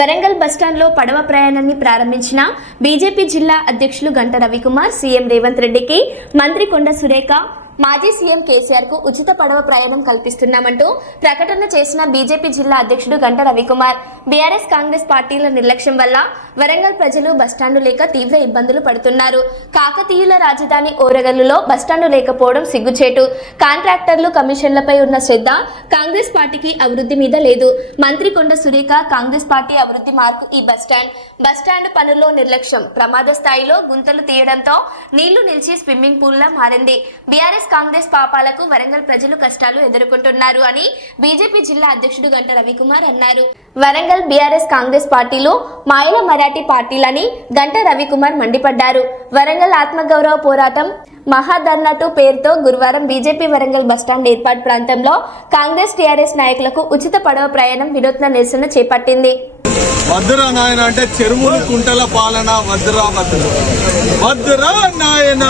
వరంగల్ బస్టాండ్లో పడవ ప్రయాణాన్ని ప్రారంభించిన బీజేపీ జిల్లా అధ్యక్షులు గంట రవికుమార్ సీఎం రేవంత్ రెడ్డికి మంత్రి కొండ సురేఖ మాజీ సీఎం కేసీఆర్కు ఉచిత పడవ ప్రయాణం కల్పిస్తున్నామంటూ ప్రకటన చేసిన బీజేపీ జిల్లా అధ్యక్షుడు గంట రవికుమార్. బీఆర్ఎస్ కాంగ్రెస్ పార్టీల నిర్లక్ష్యం వల్ల వరంగల్ ప్రజలు బస్టాండు లేక తీవ్ర ఇబ్బందులు పడుతున్నారు. కాకతీయుల రాజధాని ఓరగల్లులో బస్టాండు లేకపోవడం సిగ్గుచేటు. కాంట్రాక్టర్లు కమిషన్లపై ఉన్న శ్రద్ధ కాంగ్రెస్ పార్టీకి అభివృద్ధి మీద లేదు. మంత్రి కొండ సురేఖ కాంగ్రెస్ పార్టీ అభివృద్ధి మార్కు ఈ బస్టాండ్ బస్టాండ్ పనుల్లో నిర్లక్ష్యం. ప్రమాద స్థాయిలో గుంతలు తీయడంతో నీళ్ళు నిలిచి స్విమ్మింగ్ పూల్ లా మారింది. బీఆర్ఎస్ కాంగ్రెస్ పాపాలకు వరంగల్ ప్రజలు కష్టాలు ఎదుర్కొంటున్నారు అని బీజేపీ జిల్లా అధ్యక్షుడు గంట రవికుమార్ అన్నారు. వరంగల్ బీఆర్ఎస్ కాంగ్రెస్ పార్టీలు మాయల మరాఠీ పార్టీలని గంట రవికుమార్ మండిపడ్డారు. వరంగల్ ఆత్మగౌరవ పోరాటం మహాధర్నా పేరుతో గురువారం బీజేపీ వరంగల్ బస్టాండ్ ఏర్పాటు ప్రాంతంలో కాంగ్రెస్ టీఆర్ఎస్ నాయకులకు ఉచిత పడవ ప్రయాణం వినూత్న నిరసన చేపట్టింది. వద్దురా నాయన అంటే చెరువులు కుంటల పాలన వద్దురా వద్దురా వద్దురా నాయన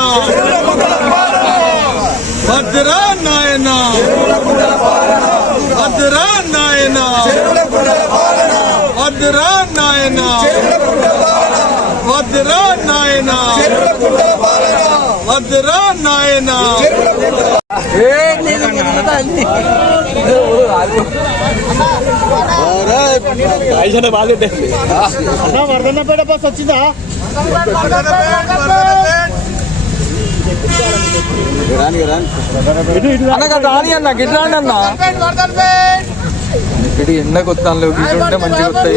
వద్దురా నాయన. వద్దురా నాయన. వద్దురా నాయన. వద్దురా నాయన. వద్దురా నాయన. వర్ధన్నపేట బస్ వచ్చిందా? అన్న రాని అన్న గిట్లా అన్న ఇటు ఎండకు వస్తాను ఉంటే మంచిగా వస్తాయి.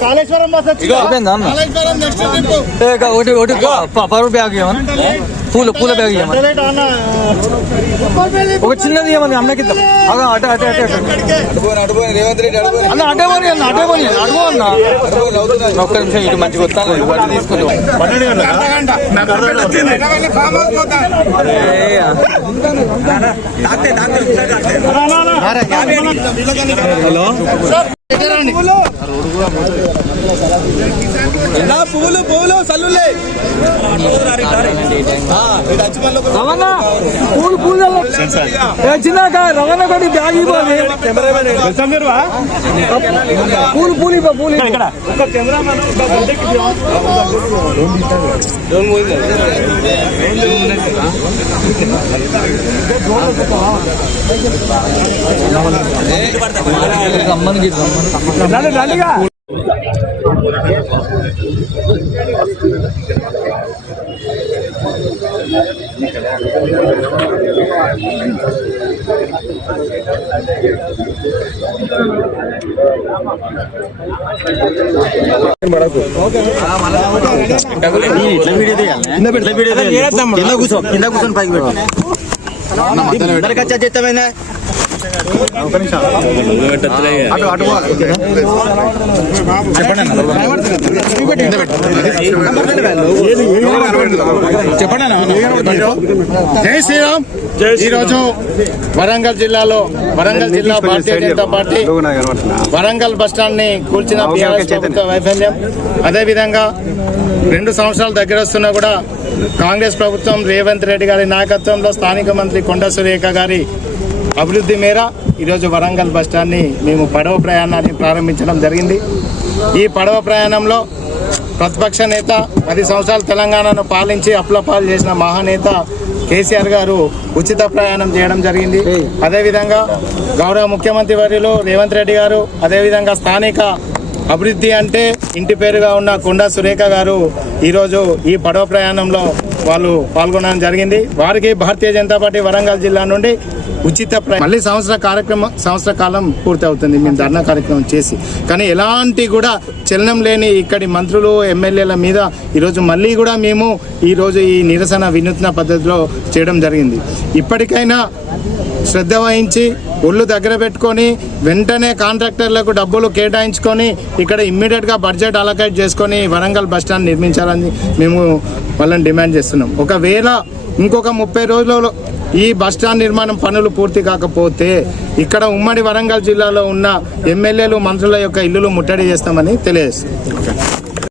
కాళేశ్వరం బస్ వచ్చిందా అయిపోయిందా ఒకటి ఒకటి ప- పరువు బ్యాగ్ ఇవ్వమని పూల పూల బ్యాగ్ ఇవ్వమని ఒక చిన్నది ఇవ్వమని అన్నకి అగా అటే అటే అటే అటే. అన్న అటే పోనీ అన్న అటే పోనీ అడుగు అన్న. ఒక్క నిమిషం ఇటు మంచిగా వస్తాను తీసుకుంటాం. ఏ, నా పువ్వులు పువ్వులు సల్లులే. పూలు పూలు ఏ, చిన్నాక రమణ కొట్టి బ్యాగ్ పూలు పూలు పూలు. రమ్మని రమ్మని. కింద కూర్చో కింద కూర్చొని పైకి పెట్టు అందరికి అటు అటు. జై శ్రీరామ్ ఈరోజు వరంగల్ జిల్లాలో వరంగల్ జిల్లా భారతీయ జనతా పార్టీ వరంగల్ బస్ స్టాండ్ని కూల్చిన వైఫల్యం అదేవిధంగా రెండు సంవత్సరాలు దగ్గర వస్తున్నా కూడా కాంగ్రెస్ ప్రభుత్వం రేవంత్ రెడ్డి గారి నాయకత్వంలో స్థానిక మంత్రి కొండ సురేఖ గారి అభివృద్ధి మేర ఈరోజు వరంగల్ బస్టాండ్ని మేము పడవ ప్రయాణాన్ని ప్రారంభించడం జరిగింది. ఈ పడవ ప్రయాణంలో ప్రతిపక్ష నేత పది సంవత్సరాలు తెలంగాణను పాలించి అప్లపాలు చేసిన మహానేత కేసీఆర్ గారు ఉచిత ప్రయాణం చేయడం జరిగింది. అదేవిధంగా గౌరవ ముఖ్యమంత్రి వర్యులు రేవంత్ రెడ్డి గారు అదేవిధంగా స్థానిక అభివృద్ధి అంటే ఇంటి పేరుగా ఉన్న కొండా సురేఖ గారు ఈరోజు ఈ పడవ ప్రయాణంలో వాళ్ళు పాల్గొనడం జరిగింది. వారికి భారతీయ జనతా పార్టీ వరంగల్ జిల్లా నుండి ఉచిత మళ్ళీ సంవత్సర కార్యక్రమం సంవత్సర కాలం పూర్తి అవుతుంది మేము ధర్నా కార్యక్రమం చేసి. కానీ ఎలాంటి కూడా చలనం లేని ఇక్కడి మంత్రులు ఎమ్మెల్యేల మీద ఈరోజు మళ్ళీ కూడా మేము ఈరోజు ఈ నిరసన వినూత్న పద్ధతిలో చేయడం జరిగింది. ఇప్పటికైనా శ్రద్ధ వహించి ఒళ్ళు దగ్గర పెట్టుకొని వెంటనే కాంట్రాక్టర్లకు డబ్బులు కేటాయించుకొని ఇక్కడ ఇమ్మీడియట్గా బడ్జెట్ అలకేట్ చేసుకొని వరంగల్ బస్టాండ్ నిర్మించాలని మేము వాళ్ళని డిమాండ్ చేస్తున్నాం. ఒకవేళ ఇంకొక ముప్పై రోజులలో ఈ బస్ స్టాండ్ నిర్మాణం పనులు పూర్తి కాకపోతే ఇక్కడ ఉమ్మడి వరంగల్ జిల్లాలో ఉన్న ఎమ్మెల్యేలు మంత్రుల యొక్క ఇల్లులు ముట్టడి చేస్తామని తెలియజేస్తుంది